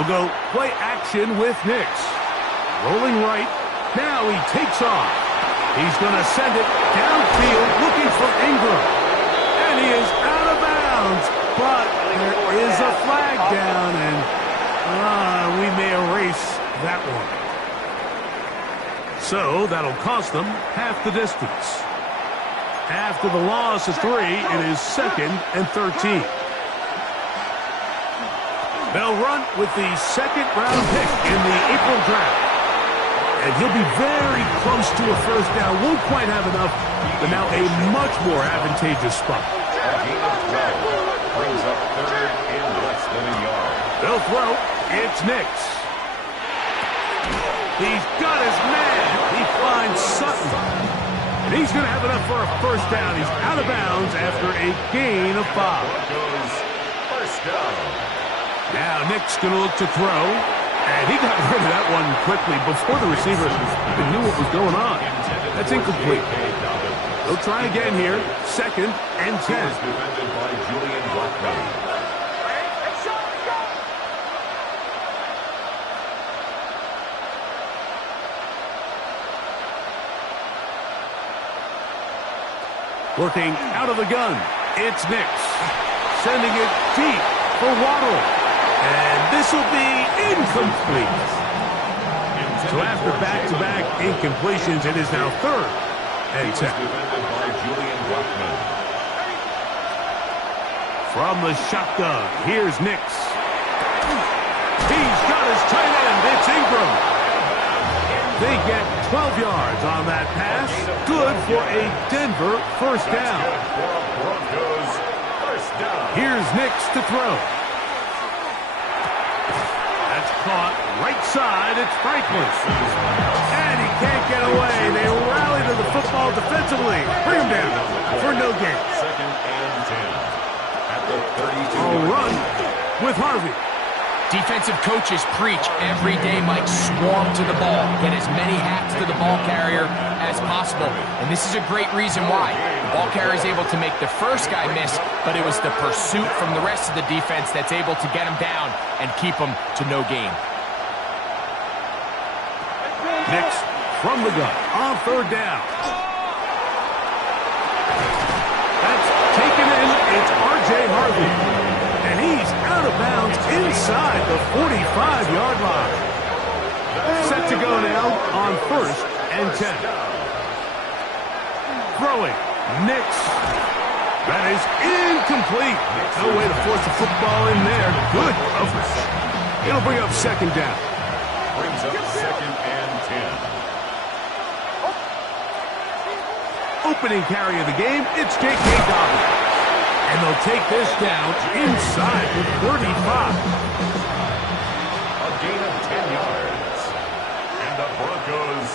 We'll go play action with Nix. Rolling right. Now he takes off. He's going to send it downfield looking for Ingram. And he is out of bounds. But there is a flag down, and we may erase that one. So that'll cost them half the distance. After the loss of 3, it is 2nd and 13. They'll run with the 2nd-round pick in the April draft. And he'll be very close to a first down. Won't quite have enough, but now a much more advantageous spot. Brings up 3rd and less than a yard. They'll throw. It's Nix. He's got his man. He finds Sutton. And he's going to have enough for a first down. He's out of bounds after a gain of 5. First down. Now Nick's going to look to throw. And he got rid of that one quickly before the receiver even knew what was going on. That's incomplete. They'll try again here. 2nd and 10. Defended by Julian Blackman. Working out of the gun. It's Nix. Sending it deep for Waddle. And this will be incomplete. So after back-to-back incompletions, it is now 3rd and 10. Defended by Julian Blackman. From the shotgun, here's Nix. He's got his tight end. It's Ingram. They get 12 yards on that pass. Good for a Denver first down. Here's Nix to throw. That's caught right side. It's Franklin. And he can't get away. They rally to the football defensively. Bring him down for no gain. 2nd and 10. At the 32. A run with Harvey. Defensive coaches preach every day, Mike, swarm to the ball. Get as many hats to the ball carrier as possible. And this is a great reason why. The ball carrier is able to make the first guy miss, but it was the pursuit from the rest of the defense that's able to get him down and keep him to no gain. Nix from the gun on 3rd down. That's taken in. It's R.J. Harvey. And he's out of bounds inside the 45-yard line. Set to go now on 1st and 10. Throwing. Nix. That is incomplete. No way to force the football in there. Good coverage. It'll bring up 2nd down. Brings up 2nd and 10. Opening carry of the game, it's J.K. Dobbins. And they'll take this down inside the 35. A gain of 10 yards. And the Broncos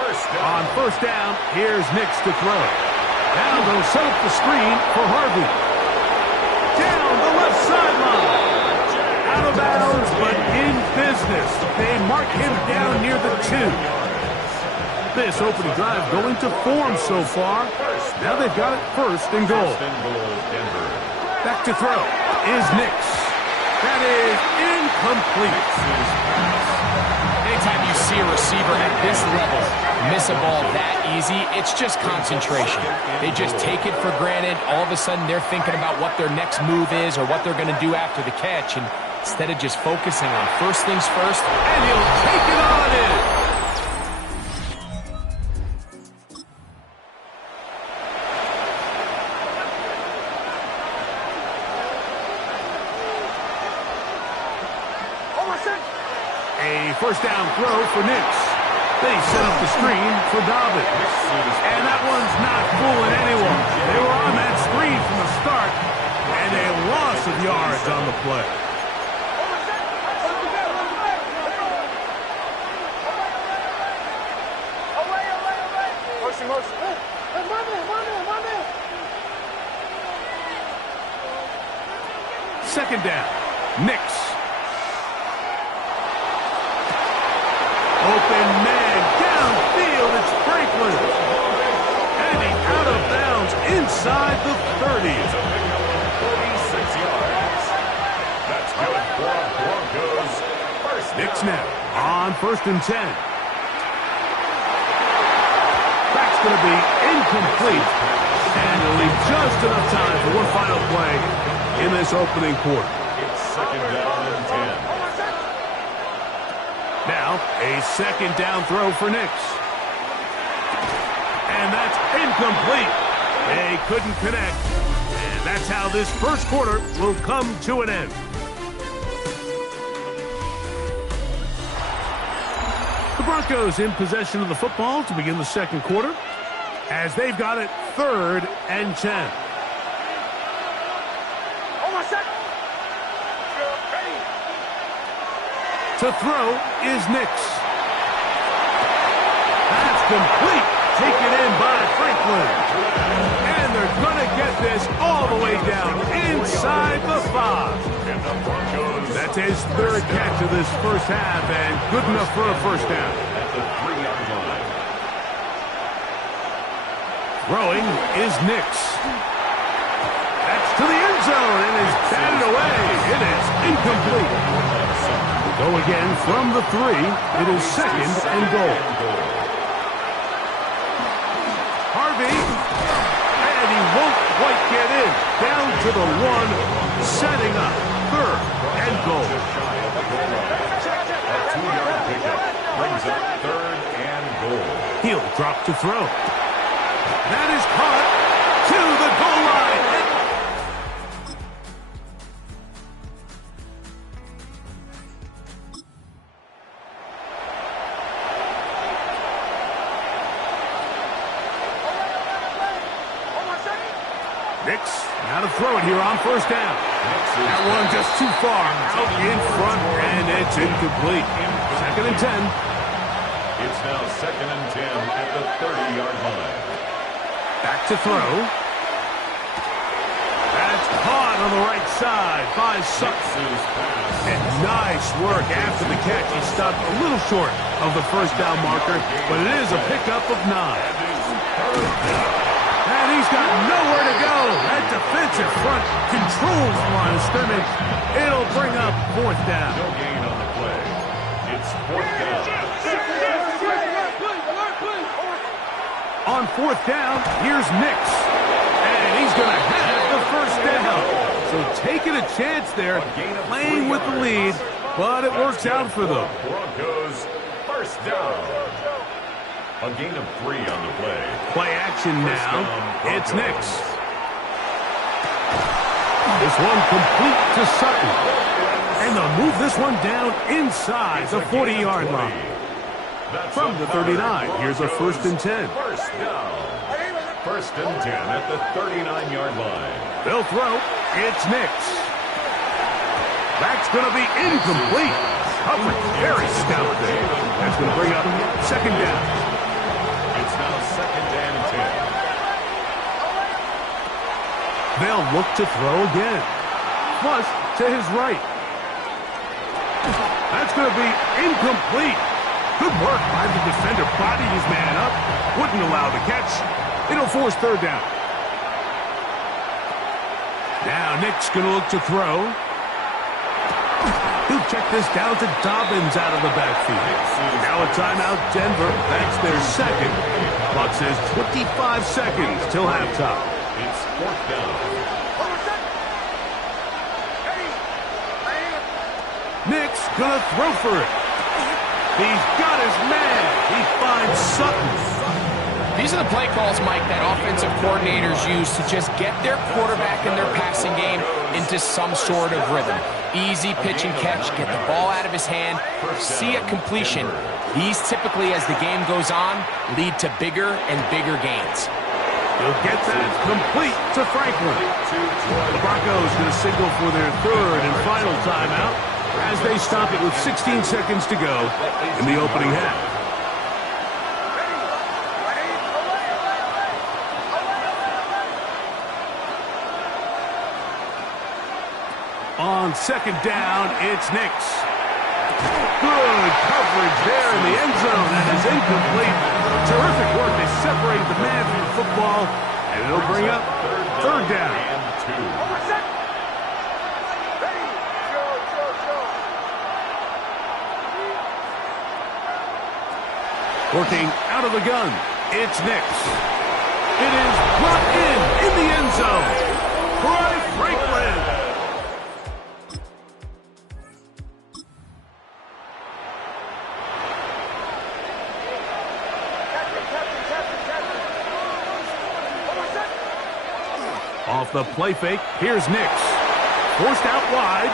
first down. On 1st down, here's Nix to throw. Now they'll set up the screen for Harvey. Down the left sideline. Out of bounds, but in business. They mark him down near the 2. This opening drive going to form so far. Now they've got it 1st and goal. Back to throw is Nix. That is incomplete. Anytime you see a receiver at this level miss a ball that easy, it's just concentration. They just take it for granted. All of a sudden, they're thinking about what their next move is or what they're going to do after the catch. And instead of just focusing on first things first, and he'll take it on in. A first down throw for Nix. They set up the screen for Dobbins. And that one's not fooling anyone. They were on that screen from the start, and a loss of yards on the play. Second down, Nix. Open man downfield, it's Franklin. And he's out of bounds inside the 30. 36 yards. That's good for Broncos Knicks now on 1st and 10. That's going to be incomplete. And it'll leave just enough time for one final play in this opening quarter. It's 2nd down and 10. Now, a 2nd down throw for Knicks. And that's incomplete. They couldn't connect. And that's how this first quarter will come to an end. The Broncos in possession of the football to begin the second quarter, as they've got it 3rd and 10. To throw is Knicks. That's complete. Taken in by Franklin. And they're going to get this all the way down inside the 5. And the Broncos. That's his 3rd catch of this first half, and good enough for a first down. At the 3-yard line. Throwing is Knicks. That's to the end zone and is batted away. It is incomplete. Go again from the 3. It is 2nd and goal. Harvey, and he won't quite get in. Down to the 1, setting up 3rd and goal. A 2-yard pickup brings up 3rd and goal. He'll drop to throw. That is caught to the goal line. Knicks, now to throw it here on 1st down. That one just too far. Out in front, and it's incomplete. 2nd and 10. It's now 2nd and 10 at the 30-yard line. Back to throw. That's caught on the right side by Sutton. And nice work after the catch. He stopped a little short of the first down marker, but it is a pickup of 9. And he's got nowhere to go. That defensive front controls the line of scrimmage. It'll bring up 4th down. No gain on the play. It's 4th down. On 4th down, here's Knicks. And he's going to have the first down. So taking a chance there, playing with the lead, but it works out for them. Broncos, first down. A gain of 3 on the play. Play action now. It's Knicks. This one complete to Sutton. And they'll move this one down inside the 40-yard line. From the 39, here's a 1st and 10. First down. 1st and 10 at the 39-yard line. They'll throw. It's Knicks. That's going to be incomplete. Coverage very stout there. That's going to bring up 2nd down. It's now 2nd and 10. They'll look to throw again. Plus, to his right. That's going to be incomplete. Good work by the defender. Bodied his man up. Wouldn't allow the catch. It'll force 3rd down. Now Nick's going to look to throw. He'll check this down to Dobbins out of the backfield. Now a timeout, Denver. That's their 2nd. Clock says 25 seconds till halftime. It's 4th down. Nick's going to throw for it. He's got his man. He finds Sutton. These are the play calls, Mike, that offensive coordinators use to just get their quarterback and their passing game into some sort of rhythm. Easy pitch and catch, get the ball out of his hand, see a completion. These typically, as the game goes on, lead to bigger and bigger gains. He'll get that complete to Franklin. The Broncos going to signal for their 3rd and final timeout as they stop it with 16 seconds to go in the opening half. On 2nd down, it's Knicks. Good coverage there in the end zone. That is incomplete. Terrific work. They separated the man from the football, and it'll bring up 3rd down. Working out of the gun, it's Nix. It is brought in the end zone. Bryce Franklin. Off the play fake, here's Nix. Forced out wide.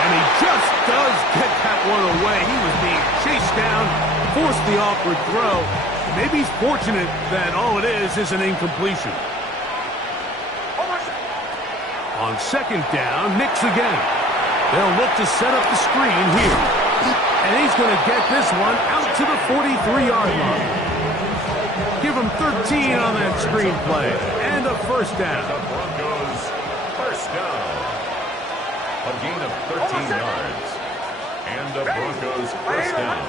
And he just does get that one away. He was being chased down, forced the awkward throw. Maybe he's fortunate that all it is an incompletion. On second down, Nix again. They'll look to set up the screen here. And he's going to get this one out to the 43-yard line. Give him 13 on that screen play. And a first down. The Broncos first down. A gain of 13 yards. And the Broncos first down.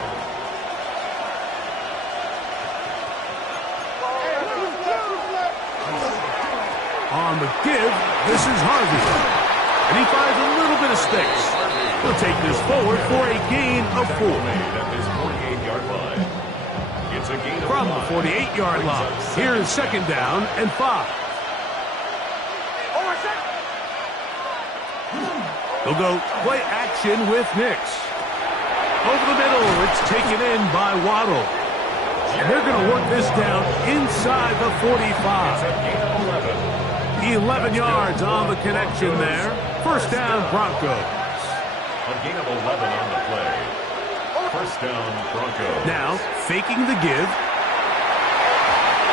On the give, this is Harvey. And he finds a little bit of space. He'll take this forward for a gain of 4. At this 48-yard line. It's a gain of From 5. the 48-yard line, here is second down and 5. They'll go play action with Nix. Over the middle, it's taken in by Waddle. And they're going to work this down inside the 45. 11 yards on the connection there. First down, Broncos. A gain of 11 on the play. First down, Broncos. Now, faking the give.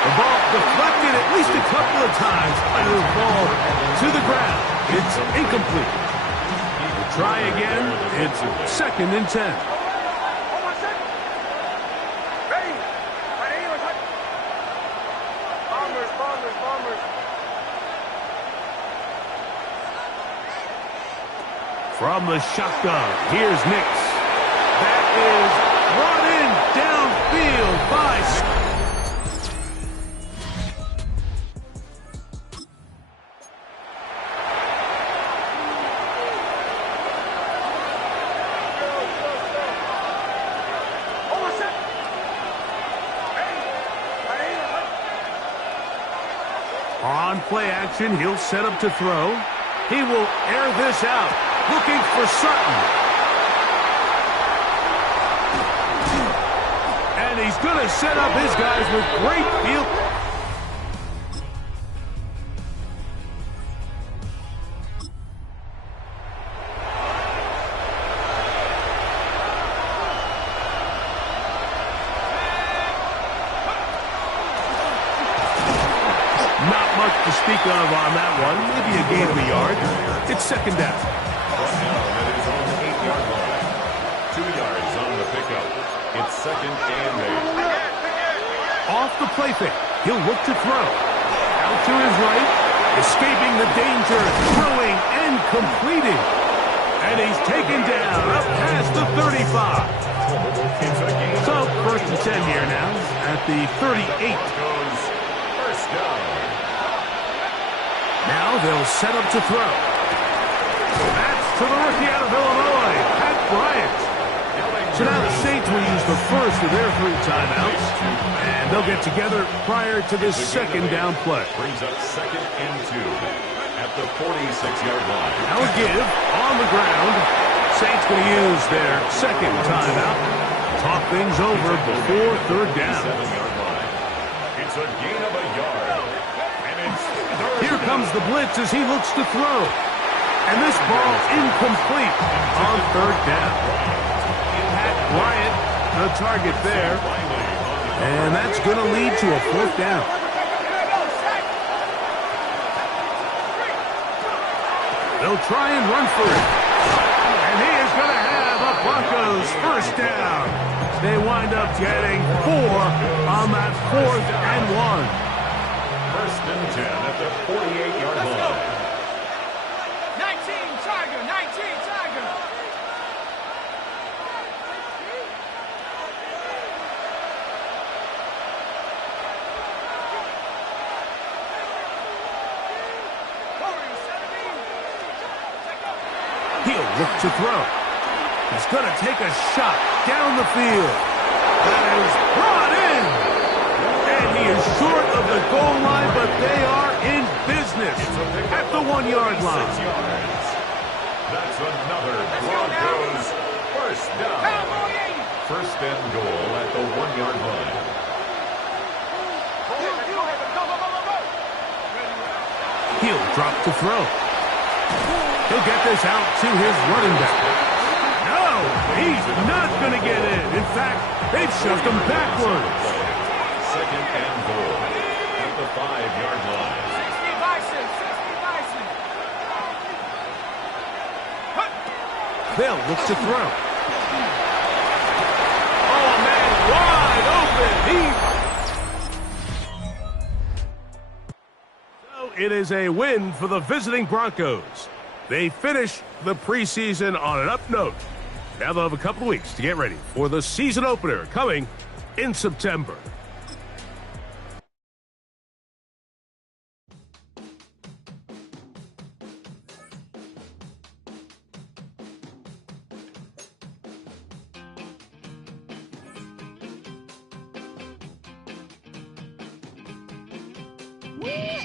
The ball deflected at least a couple of times. And the ball to the ground. It's incomplete. We'll try again. It's second and 10. From the shotgun, here's Nix. That is brought in downfield by... On play action, he'll set up to throw. He will air this out. Looking for Sutton. And he's going to set up his guys with great field. Not much to speak of on that one. Maybe a gain of a yard. It's second down. That is on the 8-yard line. 2 yards on the pickup. It's second and 8. Off the play fake. He'll look to throw. Out to his right. Escaping the danger. Throwing and completing. And he's taken down up past the 35. So first and 10 here now at the 38. First down. Now they'll set up to throw. That's to the rookie out of Illinois, Pat Bryant. So now the Saints will use the first of their 3 timeouts, and they'll get together prior to this second down play. Brings up second and 2 at the 46-yard line. Now a give on the ground. Saints going to use their second timeout. Talk things over before third down. 7-yard line. It's a gain of a yard. And it's third. Here comes the blitz as he looks to throw. And this ball incomplete on third down. Pat Bryant, the target there. And that's going to lead to a fourth down. They'll try and run for it. And he is going to have a Broncos first down. They wind up getting 4 on that 4th and 1. First and 10 at the 48-yard line. 19, Tiger, 19, Tiger. He'll look to throw. He's going to take a shot down the field. That is brought in. And he is short of the goal line, but they are in business at the 1-yard line. That's another Broncos first down. First and goal at the 1-yard line. He'll drop to throw. He'll get this out to his running back. No, he's not going to get in. In fact, they've shoved him backwards. Second and goal at the 5-yard line. 60 Bison, 60 Bison. Bill looks to throw. Oh, man, wide open. So it is a win for the visiting Broncos. They finish the preseason on an up note. Now they'll have a couple of weeks to get ready for the season opener coming in September. Woo!